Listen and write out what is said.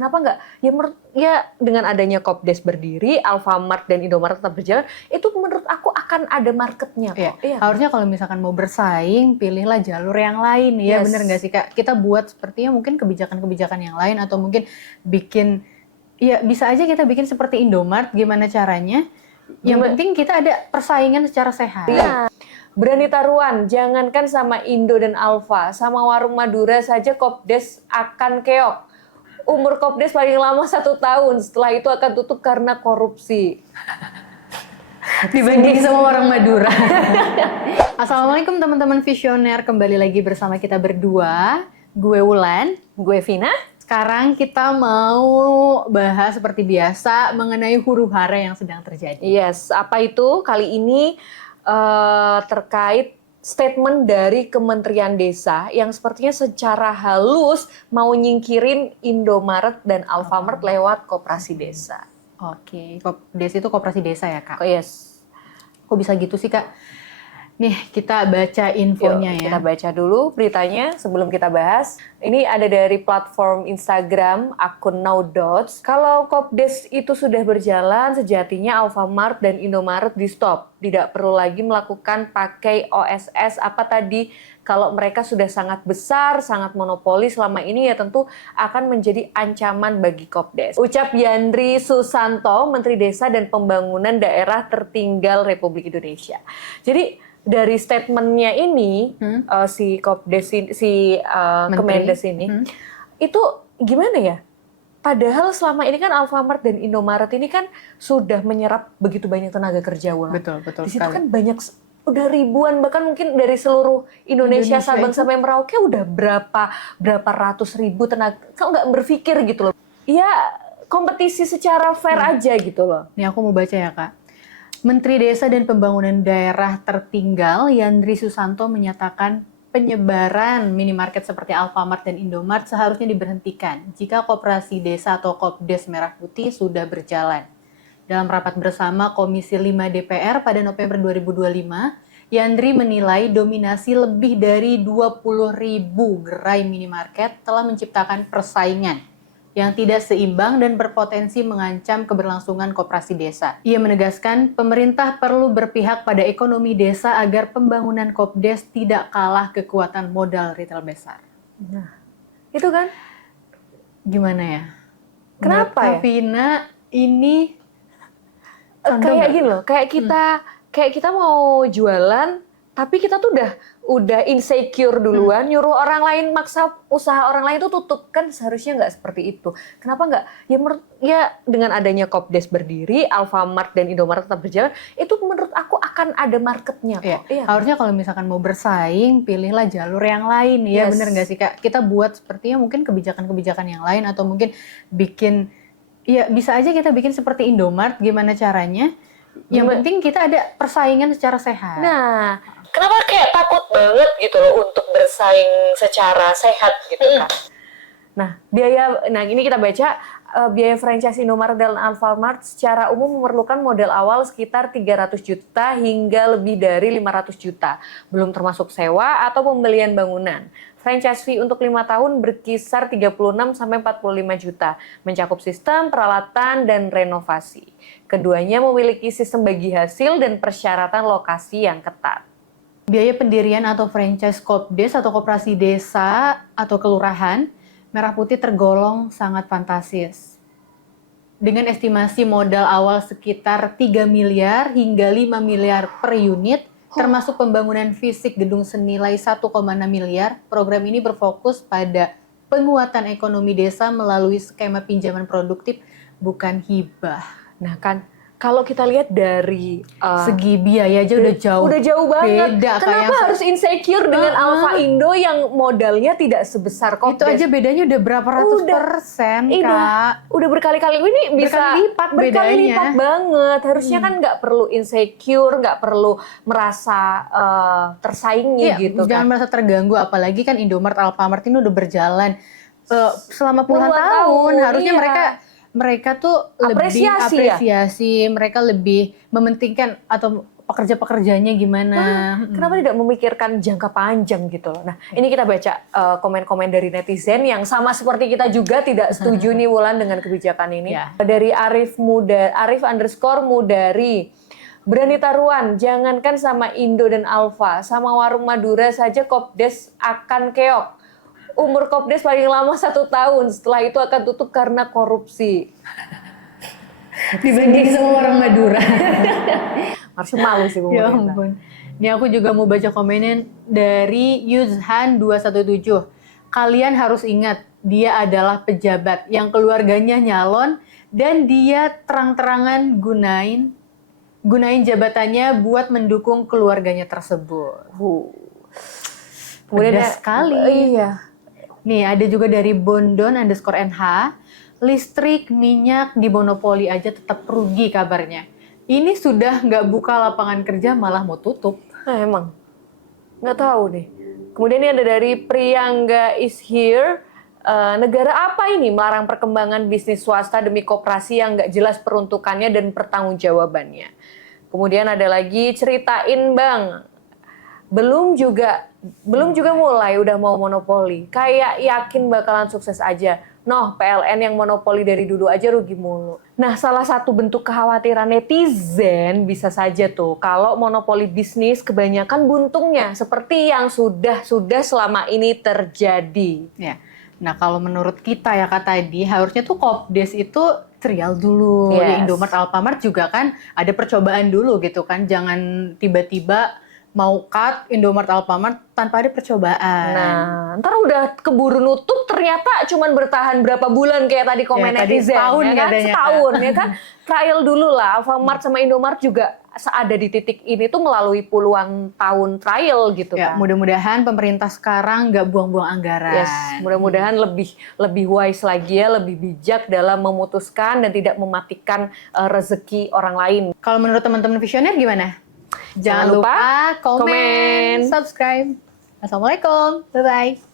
Kenapa nggak? Ya dengan adanya Kopdes berdiri, Alfamart dan Indomaret tetap berjalan, itu menurut aku akan ada marketnya kok. Iya. Harusnya kalau misalkan mau bersaing, pilihlah jalur yang lain ya, bener nggak sih Kak? Kita buat sepertinya mungkin kebijakan-kebijakan yang lain atau mungkin bikin, ya bisa aja kita bikin seperti Indomart, gimana caranya? Yang penting kita ada persaingan secara sehat. Iya. Berani taruhan, jangankan sama Indo dan Alfa, sama warung Madura saja Kopdes akan keok. Umur Kopdes paling lama 1 tahun, setelah itu akan tutup karena korupsi. Dibanding sama orang Madura. Assalamualaikum teman-teman visioner, kembali lagi bersama kita berdua. Gue Wulan, gue Vina. Sekarang kita mau bahas seperti biasa mengenai huru-hara yang sedang terjadi. Yes, apa itu? Kali ini terkait statement dari Kementerian Desa yang sepertinya secara halus mau nyingkirin Indomaret dan Alfamart lewat Koperasi Desa. Oke, Kopdes itu koperasi desa ya Kak? Oh yes. Kok bisa gitu sih Kak? Nih kita baca infonya. Yuk, ya. Kita baca dulu beritanya sebelum kita bahas. Ini ada dari platform Instagram akun Nowdots. Kalau Kopdes itu sudah berjalan, sejatinya Alfamart dan Indomaret di stop. Tidak perlu lagi melakukan pakai OSS apa tadi. Kalau mereka sudah sangat besar, sangat monopoli selama ini ya tentu akan menjadi ancaman bagi Kopdes. Ucap Yandri Susanto, Menteri Desa dan Pembangunan Daerah Tertinggal Republik Indonesia. Jadi dari statementnya ini si Kopdes Kemendes ini itu gimana ya? Padahal selama ini kan Alfamart dan Indomaret ini kan sudah menyerap begitu banyak tenaga kerja. Betul Di situ sekali. kan banyak, udah ribuan, bahkan mungkin dari seluruh Indonesia Sabang sampai Merauke udah berapa ratus ribu tenaga. Kau nggak berpikir gitu loh? Ya kompetisi secara fair aja gitu loh. Nih aku mau baca ya Kak. Menteri Desa dan Pembangunan Daerah Tertinggal Yandri Susanto menyatakan penyebaran minimarket seperti Alfamart dan Indomart seharusnya diberhentikan jika Koperasi Desa atau Kopdes Merah Putih sudah berjalan. Dalam rapat bersama Komisi 5 DPR pada November 2025, Yandri menilai dominasi lebih dari 20.000 gerai minimarket telah menciptakan persaingan yang tidak seimbang dan berpotensi mengancam keberlangsungan koperasi desa. Ia menegaskan pemerintah perlu berpihak pada ekonomi desa agar pembangunan Kopdes tidak kalah kekuatan modal retail besar. Nah, itu kan gimana ya? Kenapa ya? Vina, ini kayak gini loh, kayak kita mau jualan, tapi kita tuh udah insecure duluan, nyuruh orang lain, maksa usaha orang lain itu tutup, kan seharusnya nggak seperti itu. Kenapa nggak? Ya dengan adanya Kopdes berdiri, Alfamart dan Indomaret tetap berjalan, itu menurut aku akan ada marketnya kok. Iya. Harusnya kalau misalkan mau bersaing, pilihlah jalur yang lain ya, bener nggak sih Kak? Kita buat sepertinya mungkin kebijakan-kebijakan yang lain atau mungkin bikin, ya bisa aja kita bikin seperti Indomart, gimana caranya? Yang penting kita ada persaingan secara sehat. Nah, kenapa kayak takut banget gitu loh untuk bersaing secara sehat gitu kan? Nah, ini kita baca, biaya franchise Indomaret dan Alfamart secara umum memerlukan modal awal sekitar 300 juta hingga lebih dari 500 juta, belum termasuk sewa atau pembelian bangunan. Franchise fee untuk 5 tahun berkisar 36 sampai 45 juta, mencakup sistem, peralatan, dan renovasi. Keduanya memiliki sistem bagi hasil dan persyaratan lokasi yang ketat. Biaya pendirian atau franchise Kopdes atau koperasi desa atau kelurahan Merah Putih tergolong sangat fantastis. Dengan estimasi modal awal sekitar 3 miliar hingga 5 miliar per unit, termasuk pembangunan fisik gedung senilai 1,6 miliar, program ini berfokus pada penguatan ekonomi desa melalui skema pinjaman produktif, bukan hibah. Nah kan, kalau kita lihat dari segi biaya aja udah jauh banget. Beda. Kenapa harus insecure dengan Alfa Indo yang modalnya tidak sebesar Kopdes? Itu aja bedanya udah berapa ratus persen, Kak. Udah berkali-kali, ini bisa berkali lipat banget. Harusnya kan nggak perlu insecure, nggak perlu merasa tersaingi gitu kan. Jangan merasa terganggu, apalagi kan Indomart, Alfamart ini udah berjalan selama puluhan tahun. Harusnya mereka tuh lebih apresiasi, mereka lebih mementingkan atau pekerja-pekerjanya gimana. Kenapa tidak memikirkan jangka panjang gitu loh. Nah, ini kita baca komen-komen dari netizen yang sama seperti kita juga tidak setuju nih Wulan dengan kebijakan ini. Ya. Dari Arif Mudari. Berani taruhan, jangankan sama Indo dan Alfa, sama warung Madura saja Kopdes akan keok. Umur Kopdes paling lama 1 tahun, setelah itu akan tutup karena korupsi. Dibanding sama orang Madura. Harus malu sih Bu. Ya ampun. Ini aku juga mau baca komenin dari Yuzhan 217. Kalian harus ingat, dia adalah pejabat yang keluarganya nyalon dan dia terang-terangan gunain jabatannya buat mendukung keluarganya tersebut. Kemudian Pedas sekali. Iya. Nih ada juga dari Bondon_NH. Listrik, minyak dimonopoli aja tetap rugi kabarnya. Ini sudah nggak buka lapangan kerja malah mau tutup. Nah, emang nggak tahu nih. Kemudian ini ada dari Priyangga is here. Negara apa ini melarang perkembangan bisnis swasta demi koperasi yang nggak jelas peruntukannya dan pertanggungjawabannya. Kemudian ada lagi ceritain Bang. Belum juga mulai udah mau monopoli. Kayak yakin bakalan sukses aja. Noh, PLN yang monopoli dari dulu aja rugi mulu. Nah, salah satu bentuk kekhawatiran netizen bisa saja tuh kalau monopoli bisnis kebanyakan buntungnya seperti yang sudah selama ini terjadi. Ya. Nah kalau menurut kita ya Kak tadi harusnya tuh Kopdes itu trial dulu. Yes. Di Indomart, Alfamart juga kan ada percobaan dulu gitu kan. Jangan tiba-tiba mau cut Indomart, Alfamart tanpa ada percobaan. Nah, ntar udah keburu nutup ternyata cuman bertahan berapa bulan kayak tadi komen Ya, tadi netizen setahun ya kan? katanya, Setahun ya kan? Trial dulu lah. Alfamart sama Indomart juga ada di titik ini tuh melalui puluhan tahun trial gitu Ya, kan. mudah-mudahan pemerintah sekarang nggak buang-buang anggaran. Yes, mudah-mudahan lebih wise lagi ya, lebih bijak dalam memutuskan dan tidak mematikan rezeki orang lain. Kalau menurut teman-teman visioner gimana? Jangan lupa komen, komen. subscribe. Assalamualaikum, bye-bye.